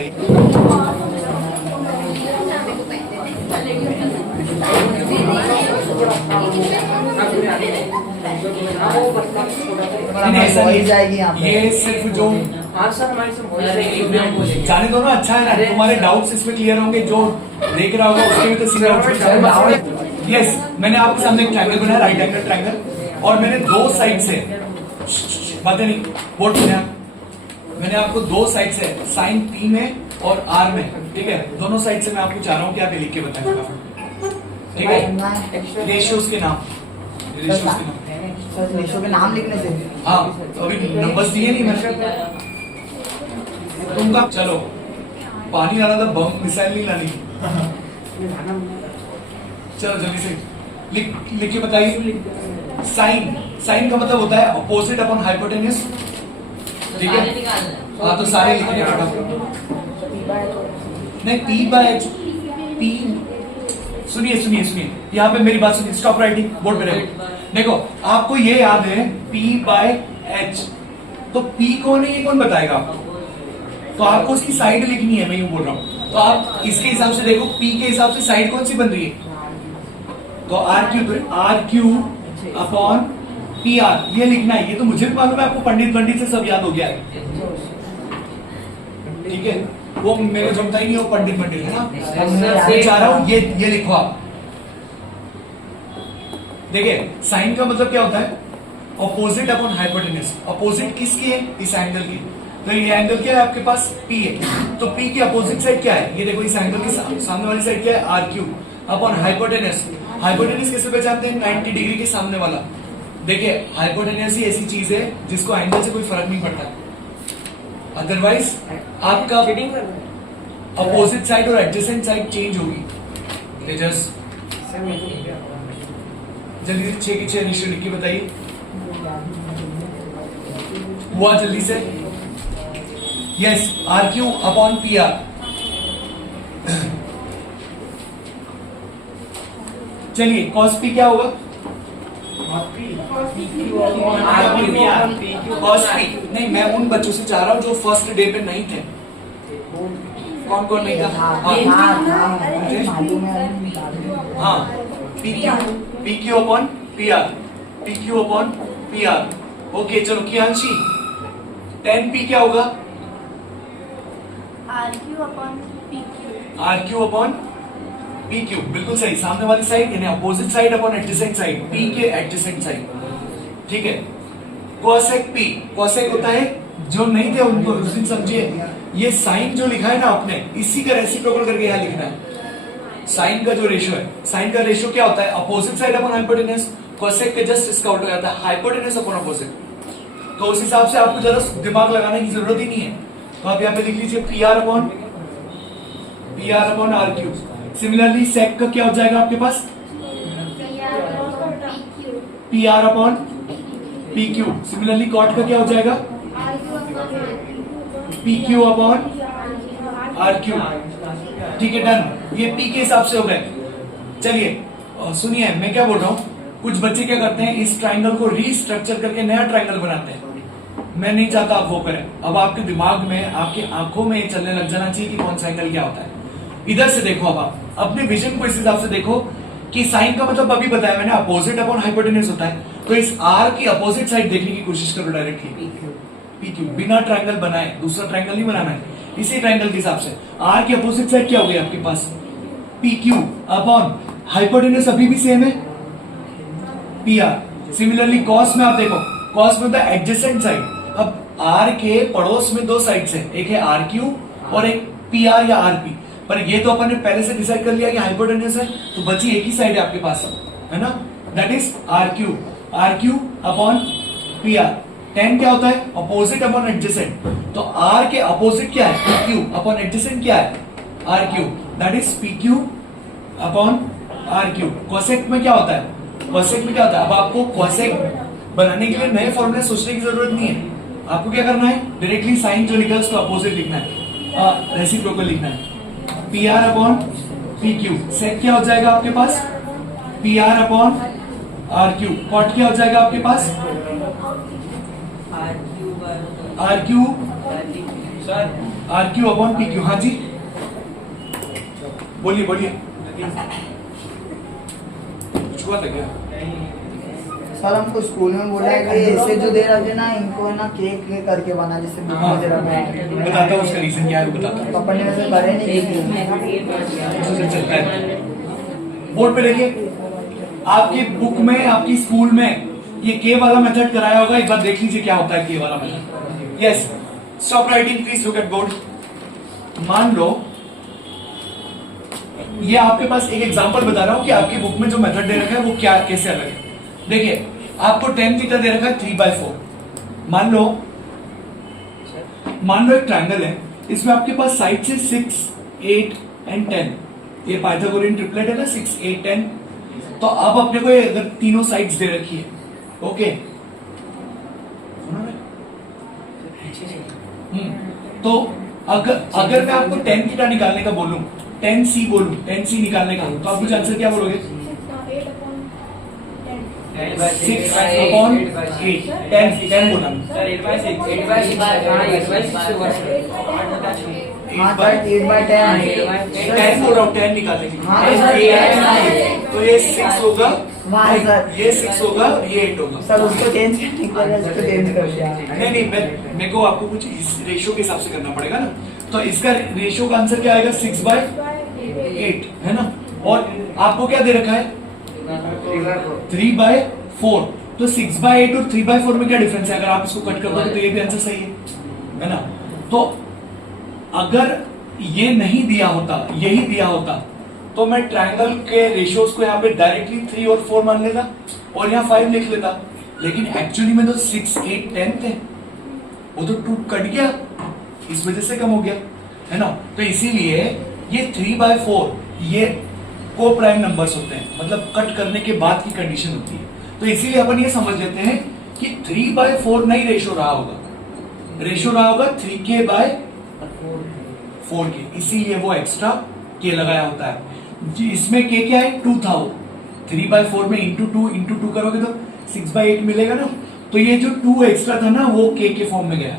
ये सिर्फ जो जाने दो ना, अच्छा है ना, तुम्हारे डाउट्स इसमें क्लियर होंगे। जो देख रहा होगा उसके भी तो सीधे यस। मैंने आपके सामने एक ट्रायंगल बनाया, राइट एंगल ट्रायंगल, और मैंने दो साइड से बातें नहीं बोर्ड में, मैंने आपको दो साइड से साइन पी में और आर में, ठीक है, दोनों साइड से मैं आपको चाह रहा हूँ कि आप ये लिख के बताएं, ठीक है। रेशियोज के नाम, रेशियो के नाम लिखने से, हाँ तो अभी नंबर्स दिए नहीं मैंने तुमका। चलो पानी लाना था, बम मिसाइल नहीं लानी। चलो जल्दी से लिख के बताइए। साइन, साइन का मतलब होता है अपोजिट अपॉन हाइपोटेन्यूज, ठीक है। हाँ तो सारे लिखने नहीं, पी बाय एच, पी, सुनिए सुनिए सुनिए, यहाँ पे मेरी बात सुनिए, स्टॉप राइटिंग, बोर्ड पे रहो। देखो आपको ये याद है P बाय H, तो P कौन है ये कौन बताएगा आपको? तो आपको उसकी साइड लिखनी है, मैं यूं बोल रहा हूं। तो आप इसके हिसाब से देखो, P के हिसाब से साइड कौन सी बन रही है, तो R Q upon P R, ये लिखना है। ये तो मुझे भी मालूम है, आपको पंडित से सब याद हो गया है, ठीक है। वो मेरे जमता ही नहीं, वो पंडित है ना, चाह रहा हूं ये लिखो आप। देखिए साइन का मतलब क्या होता है, अपोजिट अपॉन हाइपोटेन्यूज। अपोजिट किसकी है, इस एंगल की। तो ये एंगल क्या है आपके पास, P है, तो P की अपोजिट साइड क्या है, ये देखो इस एंगल की सामने वाली साइड क्या है, R Q upon hypotenuse. Hypotenuse कैसे पहचानते हैं, 90 डिग्री के सामने वाला। देखिए हाइपोटेन्यूज ही ऐसी चीज है जिसको एंगल से कोई फर्क नहीं पड़ता, अदरवाइज आपका अपोजिट साइड और एडजेसेंट साइड चेंज होगी। जल्दी से 6 की 6 रेशियो लिख के बताइए, हुआ जल्दी से। Yes, R Q upon P R. चलिए कॉस पी क्या होगा, कॉस पी नहीं, मैं उन बच्चों से चाह रहा हूं जो फर्स्ट डे पे नहीं थे। कौन कौन नहीं था, हाँ, P Q upon P R, P Q upon P R. Okay चलो कियांशी, 10 पी क्या होगा, R Q upon P Q, R Q upon P Q, बिल्कुल सही। सामने वाली साइड यानी opposite side upon adjacent side, P के एडजेसेंट साइड, ठीक है। कोसेक पी, कोसेक होता है, जो नहीं थे उनको उस दिन समझिए, ये साइन जो लिखा है ना आपने, इसी का रेसिप्रोकल करके यहाँ लिखना है। साइन का जो रेशियो है, साइन का रेशियो क्या होता है, opposite side upon hypotenuse. Cosec के जस्ट इसका उल्टा जाता है, हाइपोटेन्यूज अपॉन अपोजिट। तो उस हिसाब से आपको ज्यादा दिमाग लगाने की जरूरत ही नहीं है। तो आप यहाँ पे लिख लीजिए P R upon R Q. Similarly sec का क्या हो जाएगा आपके पास, P R upon P Q. Similarly cot का क्या हो जाएगा, P Q upon R Q, ठीक है, डन। ये पी के हिसाब से हो गए। चलिए सुनिए मैं क्या बोल रहा हूँ, कुछ बच्चे क्या करते हैं, इस ट्राइंगल को रीस्ट्रक्चर करके नया ट्राइंगल बनाते हैं। मैं नहीं चाहता आप वो करें। अब आपके दिमाग में, आपकी आंखों में चलने लग जाना चाहिए कि कौन सा एंगल क्या होता है। इधर से देखो, अब आप अपने विजन को इस हिसाब से देखो कि साइन का मतलब अभी बताया मैंने, अपोजिट अपॉन हाइपोटेन्यूज होता है। तो इस आर की अपोजिट साइड देखने की कोशिश करो डायरेक्टली, पी क्यू, बिना ट्राइंगल बनाए, दूसरा ट्राइंगल नहीं बनाना है। इसी ट्राइंगल के हिसाब से आर की अपोजिट साइड क्या हो गई आपके पास, पी क्यू अपॉन हाइपोटेन्यूज अभी भी सेम है, पी आर। सिमिलरली कॉस में आप देखो, कॉस में होता है एडजेसेंट साइड। अब आर के पड़ोस में दो साइड्स है, एक है आर क्यू और एक पी आर या आर पी। पर ये तो अपन ने पहले से डिसाइड कर लिया कि हाइपोटेन्यूज है, तो बची एक ही साइड है आपके पास, है ना, that is R Q upon P R. 10 क्या होता है, अपोजिट अपॉन एडजेसेंट। तो आर के अपोजिट क्या है, पी क्यू अपॉन एडजेसेंट क्या है, R Q, that is P Q upon R Q. Cosec में क्या होता है, कोसेक में क्या होता है, अब आपको कोसेक बनाने के लिए नए फॉर्मूले सोचने की जरूरत नहीं है। आपको क्या करना है, डायरेक्टली साइन जो लिखा है उसको अपोजिट लिखना है, रेसिप्रोकल लिखना है। P R upon P Q, sec क्या हो जाएगा आपके पास, P R upon R Q. Cot क्या हो जाएगा आपके पास, R Q R Q upon P Q. हाँ जी बोलिए बोलिए, कुछ हुआ था क्या? सर हमको स्कूल में बोला है कि ऐसे जो दे रखे ना इनको है ना केक करके बना, जैसे हाँ, दे रखा है। बताता हूँ उसका रीजन क्या है, वो बताता हूँ। पापा ने वैसे करे नहीं। उससे चलता है। बोर्ड पे देखिए, आपकी बुक में, आपकी स्कूल में ये के वाला मेथड कराया होगा, एक बार देख लीजिए क्या होता है के वाला method. Yes, stop writing, please look at board. मान लो ये आपके पास एक एग्जांपल बता रहा हूं कि आपकी बुक में जो मेथड दे रखा है वो क्या, कैसे अलग है। देखिए आपको tan थीटा दे रखा है 3/4। मान लो एक ट्रायंगल है, इसमें आपके पास साइड से 6, 8 एंड 10, ये पाइथागोरियन ट्रिपलेट है ना, 6, 8, 10। तो अब अपने को अगर तीनों साइड्स दे रखी है, ओके, तो अगर मैं आपको tan थीटा निकालने का बोलूं, tan c बोलूं, tan c निकालने का, तो आप मुझे आंसर क्या बोलोगे? 6 अपॉन 8, 10 बोला। हाँ सर 8/10। 10 बोल रहा हूँ, 10 निकालने के लिए। हाँ सर, तो ये 6 होगा, वाह सर। ये 6 होगा, ये 8 होगा। सर उसको चेंज करने के लिए इसको चेंज कर दिया। नहीं, मेरे को आपको कुछ इस रेशियो के हिसाब से करना पड़ेगा ना, तो इसका रेशियो का आंसर क्या आएगा? 6/8 है ना। और आपको क्या दे रखा है? 3/4। तो 6/8 और 3/4 में क्या डिफरेंस है? अगर आप इसको कट कर दोगे तो ये भी आंसर सही है ना। तो अगर ये नहीं दिया होता, यही दिया होता, तो मैं ट्रायंगल के रेशियोज को यहाँ पे डायरेक्टली 3 और 4 मान लेता और यहाँ 5 लिख लेता। लेकिन एक्चुअली में तो 6, 8, 10 थे, वो तो 2 कट गया, इस वजह से कम हो गया, है ना। तो इसीलिए ये 3/4 ये को प्राइम नंबर्स होते हैं, मतलब कट करने के बाद की कंडीशन होती है। तो इसीलिए अपन ये समझ लेते हैं कि 3/4 नहीं रेशियो रहा होगा, रेशियो रहा होगा 3k/4 के, इसीलिए वो एक्स्ट्रा के लगाया होता है। इसमें के क्या है? 2 था, वो 3/4 में इंटू 2 करोगे तो 6/8 मिलेगा ना। तो ये जो 2 एक्स्ट्रा था ना, वो के फॉर्म में गया,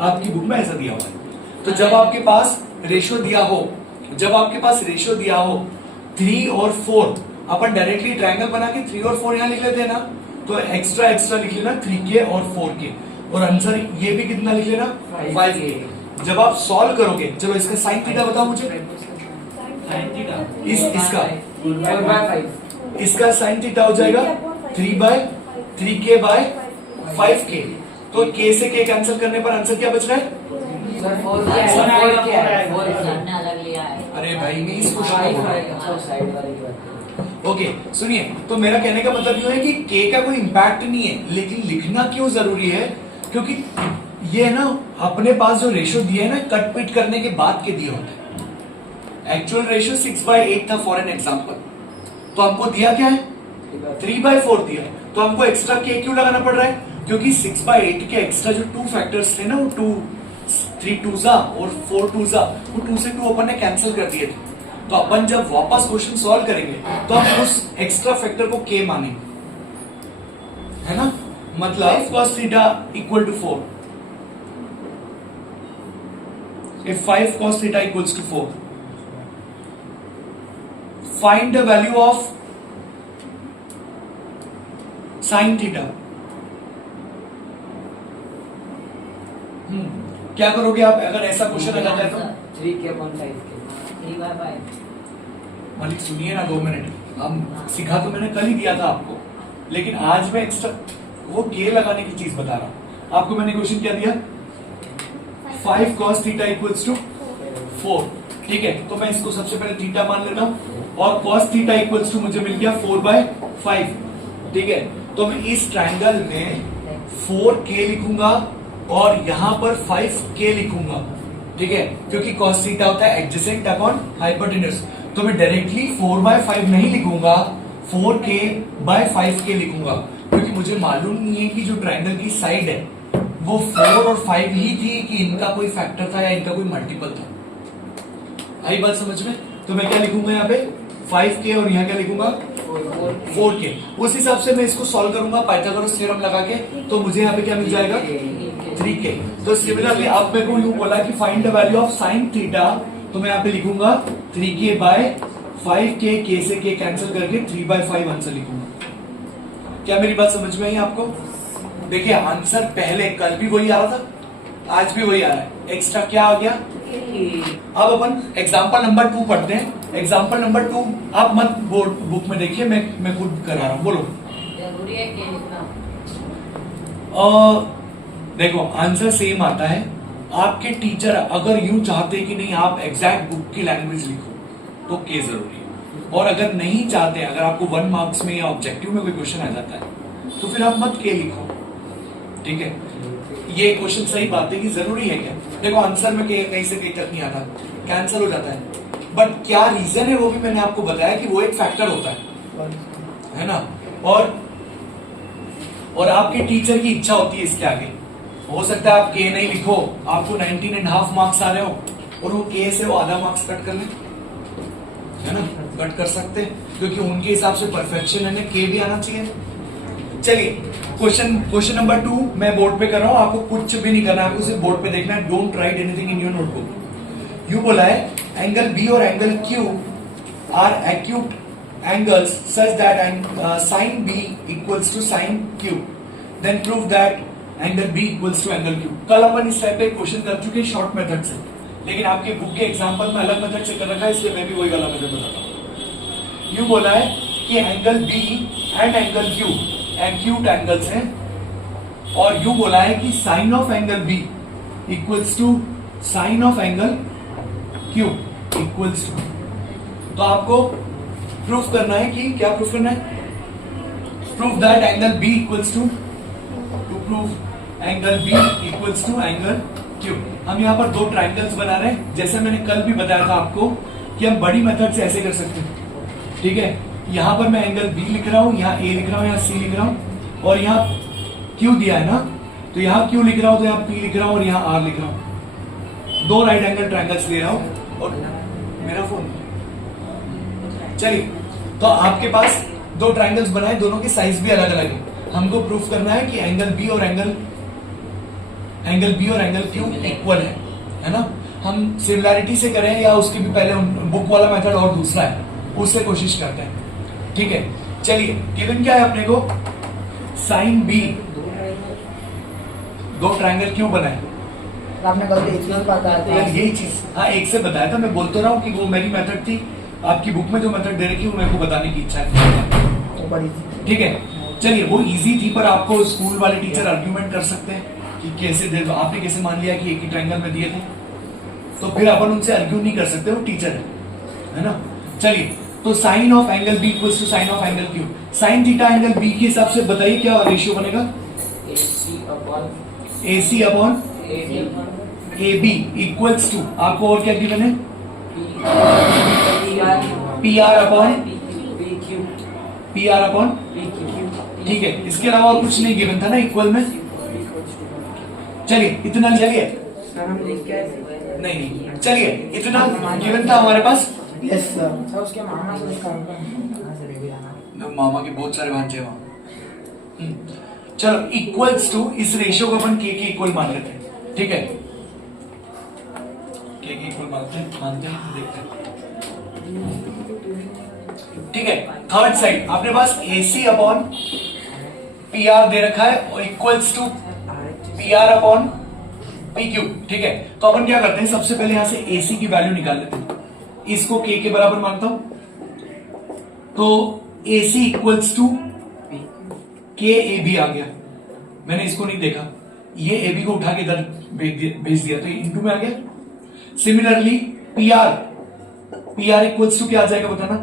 आपकी बुक में ऐसा दिया हुआ है। तो जब आपके पास रेशियो दिया हो, 3 और 4, अपन डायरेक्टली ट्रायंगल बना के 3 और 4 यहाँ लिख लेते हैं ना, तो एक्स्ट्रा लिख लेना 3k और 4k, और आंसर ये भी कितना लिख लेना? 5k। जब आप सॉल्व करोगे, चलो इसका साइन थीटा बताओ मुझे। इसका साइन थीटा हो जाएगा 3k/5k। तो k से k कैंसिल करने पर आंसर क्या बच रहा है? अरे भाई मैं इस क्वेश्चन ओके सुनिए, तो मेरा कहने का मतलब ये है कि k का कोई इंपैक्ट नहीं है, लेकिन लिखना क्यों जरूरी है? क्योंकि ये ना अपने पास जो रेशियो दिया है ना, कट पिट करने के बाद के दिए होते हैं। एक्चुअल रेशियो 6/8 था फॉर एन एग्जांपल, तो हमको दिया क्या है? 3/4 दिया, तो हमको एक्स्ट्रा k क्यों लगाना पड़ रहा है? क्योंकि 6/8 के एक्स्ट्रा जो 2 फैक्टर्स थे ना, वो 3 2s और 4 2s, वो 2 से 2 अपन ने कैंसिल कर दिए थे। तो अपन जब वापस क्वेश्चन सॉल्व करेंगे तो हम उस एक्स्ट्रा फैक्टर को k मानेंगे, है ना। मतलब cos theta equal to 4, if 5 cos theta equals to 4, find the value of sin theta। क्या करोगे आप अगर ऐसा क्वेश्चन आ जाए तो? 3k/5 मालिक सुनिए ना 2 मिनट, हम सिखा तो मैंने कल ही दिया था आपको, लेकिन आज मैं एक्स्ट्रा वो के लगाने की चीज बता रहा हूं आपको। मैंने क्वेश्चन क्या दिया? 5 cos थीटा इक्वल्स टू 4, ठीक है। तो मैं इसको सबसे पहले थीटा मान लेता हूं, और cos थीटा इक्वल्स टू मुझे मिल गया 4/5, ठीक है। तो मैं इस ट्रायंगल में 4k लिखूंगा और यहां पर 5k लिखूंगा, ठीक है, क्योंकि cos थीटा होता है एडजेसेंट अपॉन हाइपोटेन्यूज। तो मैं डायरेक्टली 4/5 नहीं लिखूंगा, 4k/5k लिखूंगा, क्योंकि मुझे मालूम नहीं है कि जो ट्रायंगल की साइड है वो 4 और 5 ही थी कि इनका कोई फैक्टर था या इनका कोई मल्टीपल था। आई बात समझ में? तो मैं क्या लिखूंगा यहाँ पे? 5k, और यहाँ क्या लिखूंगा? 4k। उस हिसाब से मैं इसको सॉल्व करूंगा पाइथागोरस थ्योरम लगा के, तो मुझे यहाँ पे क्या मिल जाएगा? 3k। तो सिमिलरली अब मेरे को यूं बोला कि find the value of sine theta, तो मैं यहाँ पे लिखूंगा 3k बाय 5k, k से k कैंसिल करके 3/5 आंसर लिखूंगा। क्या मेरी बात समझ में आई आपको? देखिए आंसर पहले कल भी वही आ रहा था, आज भी वही आ रहा है, एक्स्ट्रा क्या आ गया? अब अपन एग्जाम्पल नंबर 2 पढ़ते हैं। एग्जाम्पल नंबर 2 आप मत बोर्ड बुक में देखिए, मैं खुद करा रहा हूं। बोलो। जरूरी है कि लिखना? देखो आंसर सेम आता है। आपके टीचर अगर यूं चाहते कि नहीं आप एग्जैक्ट बुक की लैंग्वेज लिखो तो के जरूरी है, और अगर नहीं चाहते, अगर आपको 1 मार्क्स में या ऑब्जेक्टिव में कोई क्वेश्चन आ जाता है तो फिर आप मत के लिखो, ठीक है। ये क्वेश्चन सही बात है कि जरूरी है क्या? देखो आंसर में कहीं से कहीं तक नहीं आता, कैंसिल हो जाता है, बट क्या रीजन है वो भी मैंने आपको बताया कि वो एक फैक्टर होता है ना। और आपके टीचर की इच्छा होती है इसके आगे, हो सकता है आप के नहीं लिखो, आपको 19.5 मार्क्स आ रहे हो और वो के से वो आधा मार्क्स कट कर ले, है ना, कट कर सकते हैं, क्योंकि उनके हिसाब से परफेक्शन है ना, के भी आना चाहिए। चलिए क्वेश्चन नंबर 2 मैं बोर्ड पे कर रहा हूं, आपको कुछ भी नहीं करना है, आपको सिर्फ बोर्ड पे देखना है। Don't write anything in your notebook. You बोला है एंगल बी और angle Q R acute angles such that sin B equals to sin Q, then prove that angle B equals to angle Q। कल अपन इस type पे question कर चुके हैं short method से, लेकिन आपके बुक के एग्जांपल में अलग मेथड से कर रखा है, इसलिए मैं भी वही वाला मेथड बताता हूँ। यू बोला है कि angle B and angle Q acute angles हैं, और यू बोला है कि sine of angle B equals to sine of angle Q equals to, तो आपको प्रूफ करना है कि क्या प्रूफ करना है? Proof that angle B equals to proof angle B equals to angle Q। हम यहाँ पर 2 ट्राइंगल्स बना रहे हैं, जैसे मैंने कल भी बताया था आपको कि हम बड़ी मेथड से ऐसे कर सकते हैं, ठीक है। यहाँ पर मैं एंगल B लिख रहा हूँ, यहाँ A लिख रहा हूँ, यहाँ C लिख रहा हूँ, और यहाँ Q दिया है ना, तो यहाँ Q लिख रहा हूँ, तो यहाँ P लिख रहा हूँ, और यहाँ R लिख रहा हूँ। 2 राइट एंगल ट्राइंगल्स ले रहा हूँ, और मेरा फोन। चलिए, तो आपके पास 2 ट्राइंगल्स बनाए, दोनों की साइज भी अलग अलग है। हमको प्रूफ करना है कि एंगल B और एंगल Q इक्वल है ना। हम सिमिलैरिटी से करें या उसके भी पहले बुक वाला मेथड और दूसरा है, उससे कोशिश करते हैं, ठीक है। चलिए, गिवन क्या है अपने को? साइन B 2 ट्राइंगल क्यों बनाए? आपने कल एक चीज बताया था, यही चीज, हाँ, एक से बताया था। मैं बोलता रहा हूँ कि वो मेरी मेथड थी, आपकी बुक में जो मेथड दे रखी है वो मेरे को बताने की इच्छा है, ठीक है। चलिए, वो इजी थी, पर आपको स्कूल वाले टीचर आर्ग्यूमेंट कर सकते हैं कि कैसे दे, आपने कैसे मान लिया कि एक ही ट्रायंगल में दिए थे, तो फिर अपन उनसे आर्ग्यू नहीं कर सकते, वो टीचर है ना। चलिए, तो sine of angle B equals to sine of angle Q। Sine theta angle B के हिसाब से बताइए क्या रेशियो बनेगा? AC upon AB equals to, आपको और क्या गिवन है? PR अपॉन, ठीक है। इसके अलावा और कुछ नहीं गिवन था ना इक्वल में। चलिए, इतना चलिए, नहीं, चलिए, इतना गिवन था हमारे पास। Yes sir. उसके मामा को उसका मामा के बहुत सारे भांजे वहां। चलो, इक्वल्स टू, इस रेशियो को अपन के इक्वल मान लेते हैं, ठीक है। के इक्वल मानते हैं, देखते हैं, ठीक है। थर्ड साइड अपने पास AC अपॉन PR दे रखा है और equals to PR upon PQ, ठीक है। तो अपन क्या करते हैं, सबसे पहले यहां से AC की वैल्यू निकाल लेते हैं, इसको K के बराबर मानता हूं, तो AC इक्वल्स टू KAB आ गया। मैंने इसको नहीं देखा, ये AB को उठा के इधर भेज दिया, तो ये इंटू में आ गया। सिमिलरली PR इक्वल्स टू क्या आ जाएगा बताना?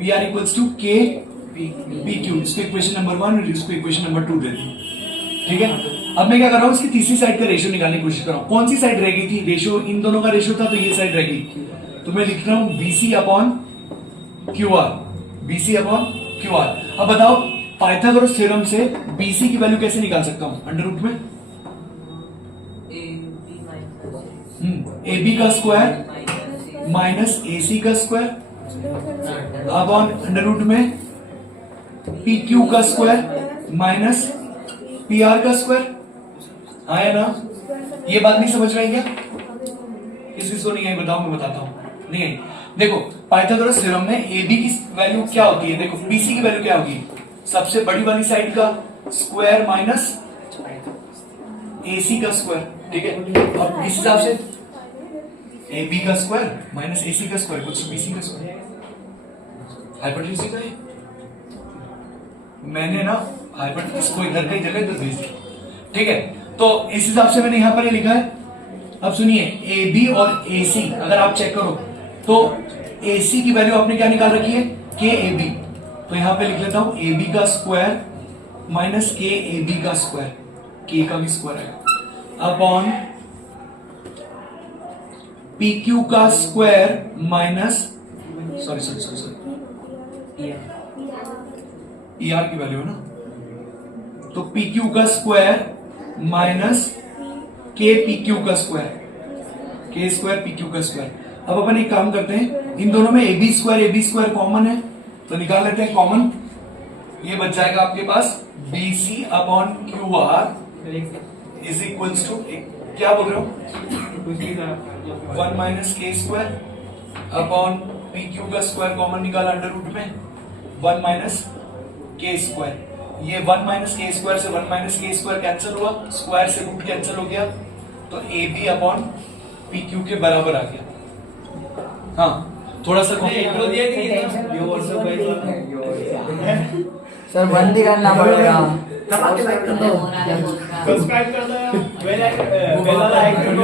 PR equals to KPQ। इसको इक्वेशन नंबर 1 और इसको इक्वेशन नंबर 2 दे दी, ठीक है। अब मैं क्या कर रहा हूं, इसकी तीसरी साइड का रेशियो निकालने की कोशिश कर रहा हूं। कौन सी साइड रहेगी थी? रेशियो इन दोनों का रेशियो था, तो ये साइड रहेगी, तो मैं लिख रहा हूं BC upon QR, BC upon QR। अब बताओ, पाइथागोरस थ्योरम से BC की वैल्यू कैसे निकाल सकता हूं? अंडर रूट में AB का स्क्वायर माइनस AC का स्क्वायर अपॉन अंडर रूट में PQ का स्क्वायर माइनस PR का स्क्वायर। हाँ है ना? ये बात नहीं समझ में आई क्या? किसी को नहीं आई बताओ, मैं बताता हूँ। नहीं आई। देखो पाइथागोरस थ्योरम में ए बी की वैल्यू क्या होती है? देखो बीसी की वैल्यू क्या होगी? सबसे बड़ी वाली साइड का स्क्वायर माइनस एसी का स्क्वायर, ठीक है। और इस हिसाब से ए बी का स्क्वायर माइनस एसी का स्क्वायर कुछ बीसी का स्क्वायर, हाइपोटेन्यूज का है। मैंने ना हाइपोटेन्यूज को इधर कहीं जगह इधर भेज दिया, ठीक है। तो इस हिसाब से मैंने यहां पर ये लिखा है। अब सुनिए ए बी और ए सी अगर आप चेक करो तो ए सी की वैल्यू आपने क्या निकाल रखी है? के ए बी। तो यहां पे लिख लेता हूं ए बी का स्क्वायर माइनस के ए बी का स्क्वायर, के का भी स्क्वायर आएगा अपॉन पी क्यू का square minus sorry E R की वैल्यू है ना, तो पी क्यू का स्क्वायर माइनस के पी क्यू का स्क्वायर, के स्क्वायर पी क्यू का स्क्वायर। अब अपन एक काम करते हैं, इन दोनों में ए बी स्क्वायर कॉमन है तो निकाल लेते हैं कॉमन। ये बच जाएगा आपके पास B C upon Q R is equals to क्या बोल रहे हो? 1 माइनस के स्क्वायर अपॉन पी क्यू का स्क्वायर कॉमन निकाला अंडर रूट में 1 माइनस के स्क्वायर। ये 1 माइनस के स्क्वायर से 1 माइनस के स्क्वायर कैंसिल हुआ, स्क्वायर से रूट कैंसिल हो गया, तो A B upon P Q के बराबर आ गया। हाँ थोड़ा सा सर बंद ही करना पड़ेगा। हो रहा है, बोल रहा है। सब्सक्राइब कर दो, बेल आइकन